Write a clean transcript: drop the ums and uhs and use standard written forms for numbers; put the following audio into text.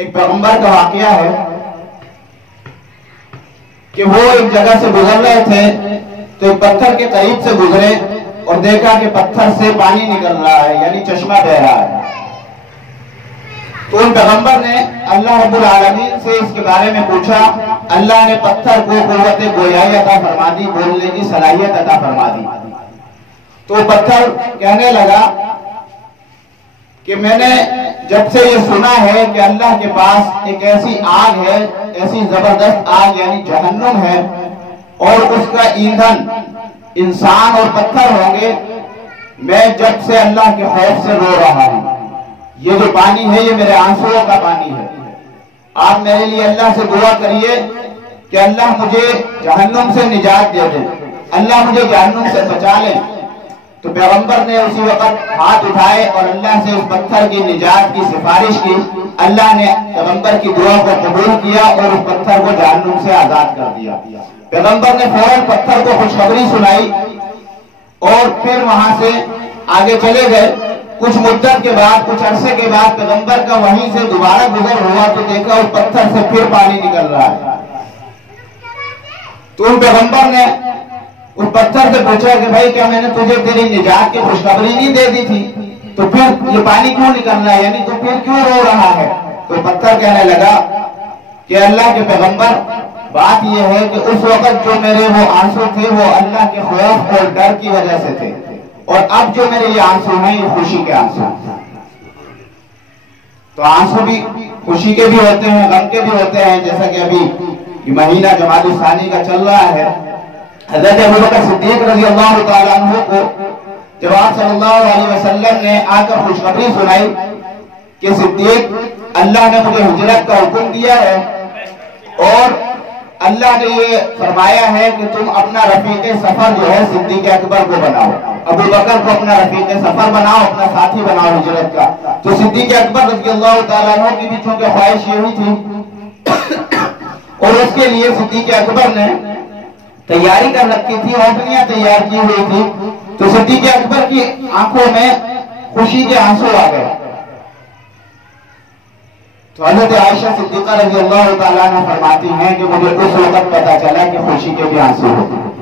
ایک پیغمبر کا واقعہ ہے کہ وہ ایک جگہ سے گزر رہے تھے تو ایک پتھر کے قریب سے گزرے اور دیکھا کہ پتھر سے پانی نکل رہا ہے، یعنی چشمہ بہ رہا ہے۔ تو ان پیغمبر نے اللہ رب العالمین سے اس کے بارے میں پوچھا۔ اللہ نے پتھر کو قوت گویائی عطا فرما دی، بولنے کی صلاحیت عطا فرما دی۔ تو پتھر کہنے لگا کہ میں نے جب سے یہ سنا ہے کہ اللہ کے پاس ایک ایسی آگ ہے، ایسی زبردست آگ یعنی جہنم ہے، اور اس کا ایندھن انسان اور پتھر ہوں گے، میں جب سے اللہ کے خوف سے رو رہا ہوں۔ یہ جو پانی ہے یہ میرے آنسوؤں کا پانی ہے۔ آپ میرے لیے اللہ سے دعا کریے کہ اللہ مجھے جہنم سے نجات دے دے، اللہ مجھے جہنم سے بچا لے۔ تو پیغمبر نے اسی وقت ہاتھ اٹھائے اور اللہ سے اس پتھر کی نجات کی سفارش کی۔ اللہ نے پیغمبر کی دعا کو قبول کیا اور اس پتھر کو جہنم سے آزاد کر دیا۔ پیغمبر نے فوراً پتھر کو خوشخبری سنائی اور پھر وہاں سے آگے چلے گئے۔ کچھ مدت کے بعد، کچھ عرصے کے بعد پیغمبر کا وہیں سے دوبارہ گزر ہوا تو دیکھا اس پتھر سے پھر پانی نکل رہا ہے۔ تو ان پیغمبر نے اس پتھر سے پوچھا کہ بھائی کیا میں نے تجھے تیری نجات کی خوشخبری نہیں دے دی تھی؟ تو پھر یہ پانی کیوں نکل رہا ہے، یعنی تو پھر کیوں رو رہا ہے؟ تو پتھر کہنے لگا کہ اللہ کے پیغمبر، بات یہ ہے کہ اس وقت جو میرے وہ آنسو تھے وہ اللہ کے خوف اور ڈر کی وجہ سے تھے، اور اب جو میرے یہ آنسو ہیں یہ خوشی کے آنسو ہیں۔ تو آنسو بھی خوشی کے بھی ہوتے ہیں، غم کے بھی ہوتے ہیں، جیسا کہ ابھی یہ مہینہ جمادی الثانی کا چل رہا ہے۔ حضرت ابوبکر صدیق رضی اللہ تعالیٰ عنہ کو جب آپ صلی اللہ علیہ وسلم نے آ کر خوشخبری سنائی کہ صدیق، اللہ نے مجھے ہجرت کا حکم دیا ہے اور اللہ نے یہ فرمایا ہے کہ تم اپنا رفیق سفر جو ہے صدیق اکبر کو بناؤ، ابو بکر کو اپنا رفیق سفر بناؤ، اپنا ساتھی بناؤ ہجرت کا۔ تو صدیق اکبر رضی اللہ تعالیٰ عنہ کی بھی چونکہ خواہش یہی تھی اور اس کے لیے صدیق اکبر نے تیاری کر رکھی تھی، اوٹنیاں تیار کی ہوئی تھی۔ تو صدیق اکبر کی آنکھوں میں خوشی کے آنسو آ گئے۔ تو حضرت عائشہ صدیقہ رضی اللہ تعالیٰ عنہ فرماتی ہیں کہ مجھے اس وقت پتا چلا کہ خوشی کے بھی آنسو ہوتے ہیں۔